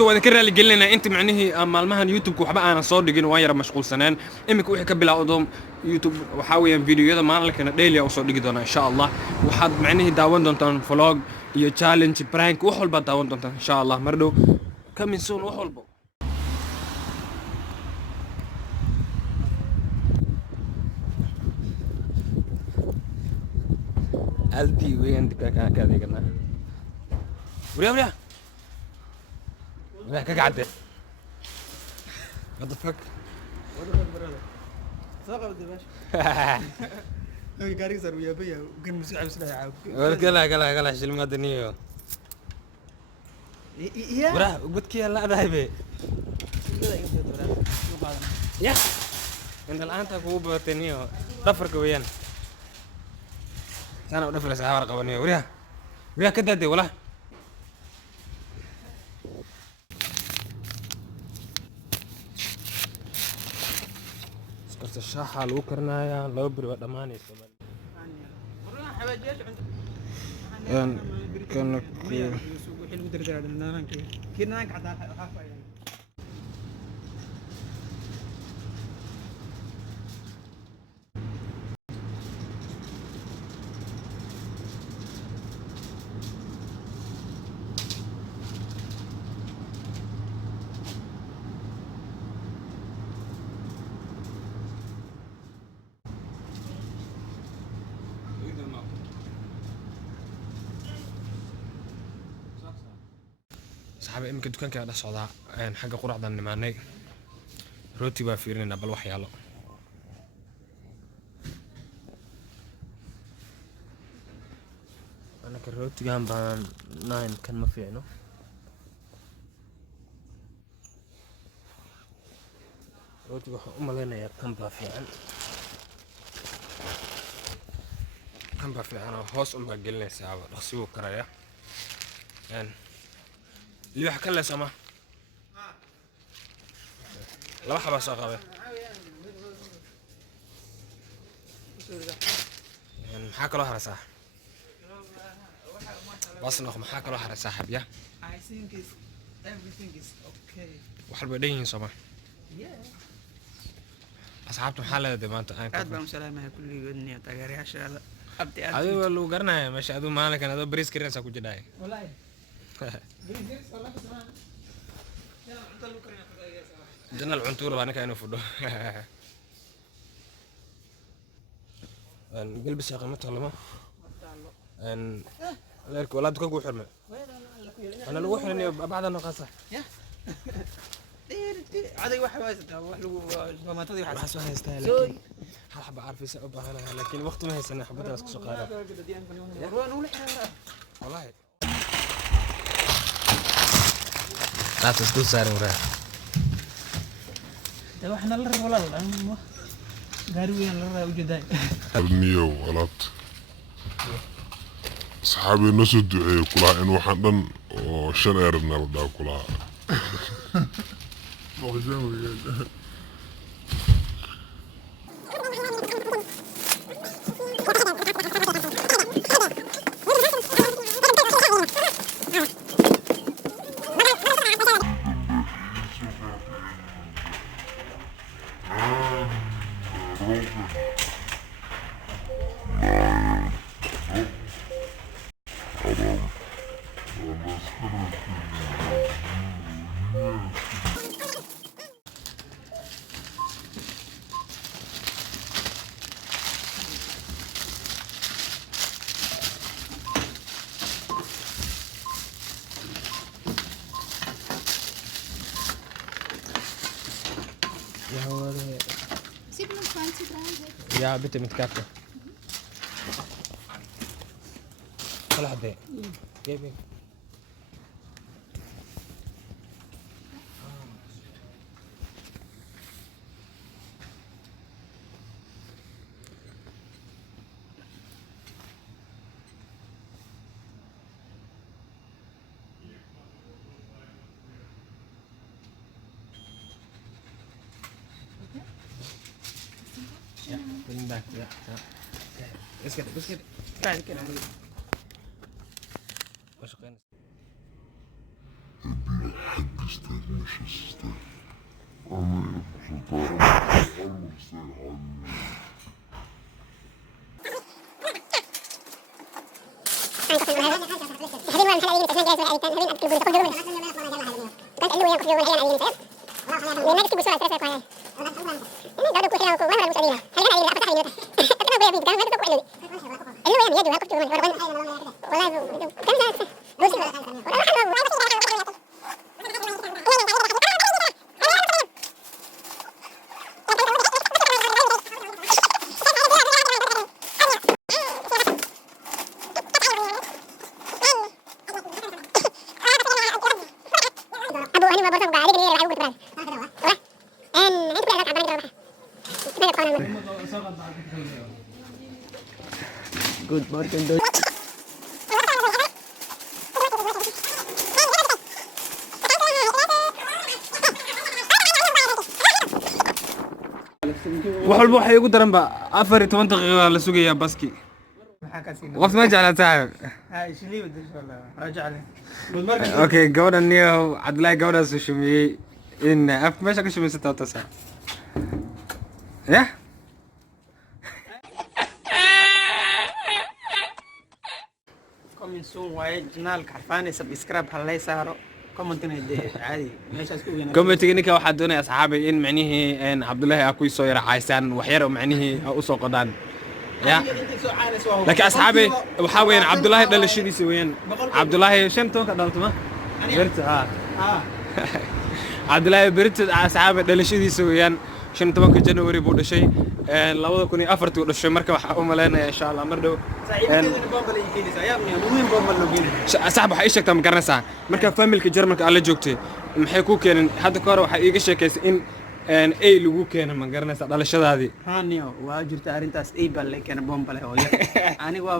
horta waan ka raali gelinaynaa inta macnihii maalmahan youtube-ka waxba aanan soo dhigin waan yara mashquulsaneen iminka wixii ka bilowdo youtube waxaa weeyaan fiidiyoyada maalinkana daily aan usoo dhigi doonaa insha allah waxaad macnihii daawan doontaan vlog iyo challenge prank wax walbaad daawan doontaan insha allah mar dhow coming soon wax walba aldi weeyaan dukaanka ka adeeganaa wariya لا كقعدة. What the fuck? ثقب دباش. هاي قاري صار ويا بيا وكان مسوي عبس لا يعاود. قلا شيل مدنيو. يا. برا قلت كي لا ذاهبة. يا. إن الآن تكو بتنيو. ضفر كويان. أنا ضفر سحاب رقبنيو وريا كده دي ولا. الشاحة لو كرنايا لو بري دماني سبب كان حلو درجة عندنا كنا نقعد حافة يعني صاحبي إمك دكان كذا صعداء يعني حاجة قرعة ضمن معني روتي بافيرنا بالوحي يلا أنا كروتي جنب ناين كان ما في عنه روتي بحكم لنا يا كم بافي عن كم بافي أنا هوس بقلنا ساعة رخصيو كرايا يعني اللي يحكي لنا سما لا حبا صاغبه يعني حاكه له صح بس نخ محاكه له صاحب يا I think everything is okay. وحل بدين سما اصحابته حاله دي ما انت قاعد بهم سلامة كل يقولني تغيري عشان ابدي هذا لو قرنا مش هذا مالك انا بريس كرين ساكو جداي والله جنا العنتور وانا كانوا فدو ان قلبس يا قيمته لما ان لك ولاد كان كو خرمه انا لو خرني بعد النقاصه يا عادي واحد وايد لو ما تدري حاسس انه يستاهل حاب اعرف يسبب انا لكن وقت ما هيسنى حبيت اسكو قاعده والله لا تسكت صار ورا ده احنا نلر ولا قالوا وين نلر وجداي النية وغلط صحابي الناس الدعاء كلها إنه حدن وشرير من الدعاء كلها يا هو سيبنا فانسي برايفت يا بنتي متكافئة خلاص ده جايبين Bring back, yeah. Let's get it. قاعد كده وش قينا Good morning. wax walba waxay ugu daran ba 14 daqiiqo la sugayaa baski waqti ma jeclaa saaxib okay gabadhan niyo Cabdullaahi gabadhaas uu shumiyey in af meesha ka shumaysataa tasa ya coming soon waaye janaalka xarfaanay subscribe halay saaro commentina caadi meeshaas ku weynaa commentiga ninka waxaa doonaya asxaabi in macnihii Cabdullaahi ay ku soo yaracaysaan wax yar oo macnihii u soo qodaan ya laakiin asxaabi waxa weeyaan Cabdullaahi dhalashadiisa weeyaan Cabdullaahi 5 ka dhaltuma berta Cabdullaahi berta asxaabi dhalashadiisa weeyaan 15 January buu dhashay 2004 uu dhashay marka waxa u maleynaya insha Allah mar dhow صاحب waxay sheegtaa ma garanaysaa marka familka Jarmalka aan la joogtay maxay ku keeneen hadda ka hor waxa iiga sheekaysay in ay lagu keenay ma garanaysaa dhalashadaadii niyo waa jirta arintaas ay bal keenay bombale oo yar aniga waa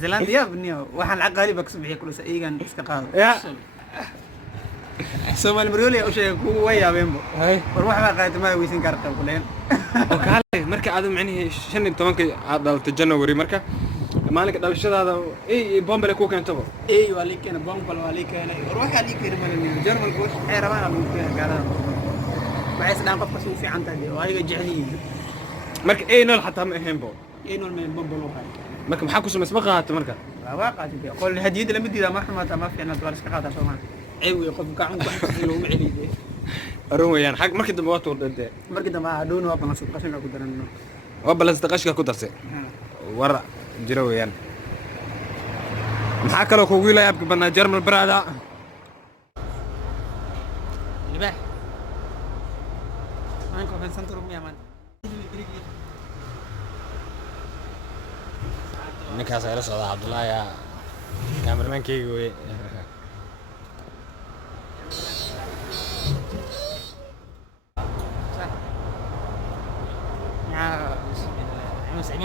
Zealandia niyo waxaan aqaali baa kasoo bixiyay kulasa eegan iska qaado Soomaali marwali oo sheegay ku way yaabeenbo war wax baa qaatay ma weysin kartaa kuleen oo kale marka aad macnaheeyo 15 aad dhaltay January marka maalinka dhalashadaada ay bombale ku keentaba ay waa li keenay bombale waa li keenay war waxa li keenay malayn Jarmalku waxay rabaan lagu keenay gaarada waxay isdhaan qofka soo fiican tahay oo ayaga jeceliin marka ay nool xataa ma ahaynbo ay nool ma bombale waxa marka maxaa ku sameysma qaata marka waa qaatay qol hadiyada lama diida ma xamaata ma fiicna door iska qaata Soomaali ay way qof gacan ku xisay loo maceliday aroon weeyaan xaq markii dambe waa toordade markii dambe adoon waa balan qashinka ku daranno waa balan qashinka ku darsay war jiro weeyaan maxaa kale ku wiilay abka banaa Jarmal barada libaax aan ko fensan turu miyaman ninkaas ay la socda Cabdullaahi cameraman-kayga weey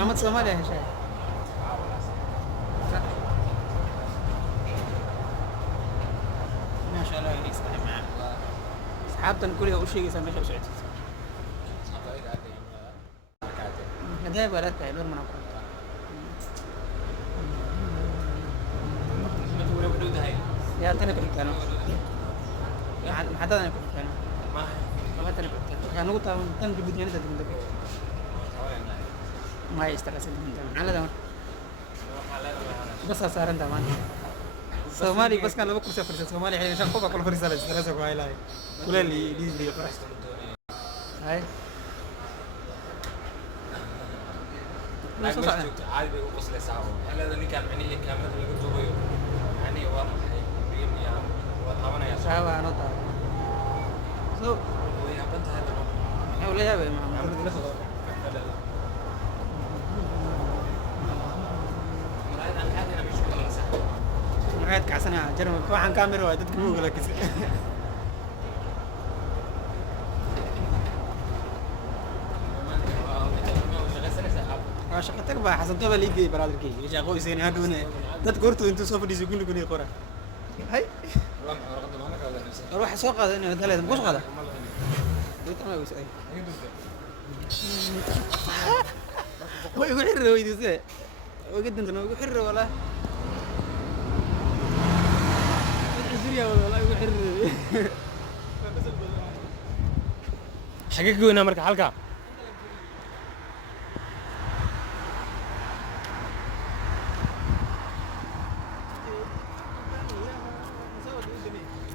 محمد صومالي يا شيخ ما شاء الله يسمع معك اصحابتنا كلها وش يسمع ماشي وسعت هذا ولا تاع دور مناقره يا تاني كنت انا ما حدا انا كنت انا ما تاني كنت انا قلت انا بدي انا ما يسترسل من زمان على ده بس صار انت مان سومالي بس كان لو كرسي فرصه سومالي حين عشان خوفك كل فرصه استرسل وهاي لاي كل اللي فرص هاي عادي بيقول قصلي ساعه هل هذا كان معني كامل اللي قلته يعني واضح بيني يا وطبعا يا ساعه انا طار سو ويا بنت هذا ولا يا بي مراد كعسنا جرم كوحن كاميرا وادد كوغ لكس شقتك بقى حسن توبا ليجي برادر كي ايش اخوي سين هادونه دد قرتو انتو سوف دي يقول لكم يقرا هاي روح سوق هذا انه ثلاثه مش غدا تمام وساي هو يقول حر ويدي زي وقد انت يقول حر ولا guriga wala igu xiriir xagee ka goynaa marka halkaa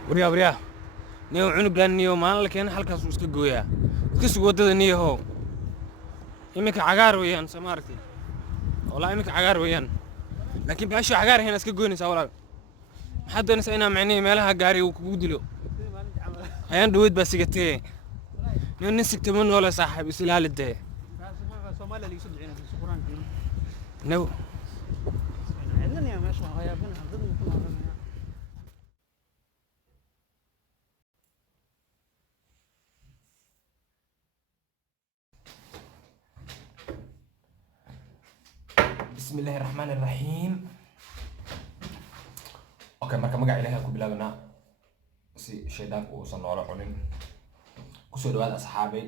waryaa niyow cunugan niyow maalin la keena halkaasuu iska gooyaa iska sug waddada niyahow iminka cagaar weeyaan soo ma aragtay walaa iminka cagaar weeyaan laakiin baashii cagaar ahayn iska goynaysaa walaal maxaad doonaysaa inaa macnihii meelaha gaariga uu kugu dilo ayaan dhaweyd baa sigatee niyo nin sigta ma noole saaxiib is ilaali dee Soomaaliya lagu soo duceynaa quraanka now cidna ya meesha waa yaabana dad ku noqonaya بسم الله الرحمن الرحيم اوكي marka magaca ilaahay ku bilaabana si shaydaanku uu san noola cunin ku soo dhawaad asxaabay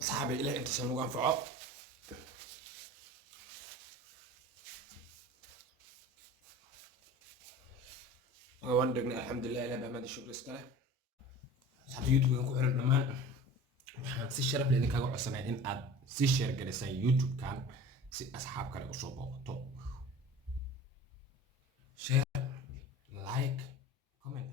صاحبي إلهي أنت سنوغ أنفعه وان دقنا الحمد لله إلى بهماد الشكر اسكاله صاحبي يوتيوب ينكو حرم نمان waxaan si sharaf leh idinkaga codsanay in aad si share garisaan youtube-kan si asxaab kale usoo booqato share like comment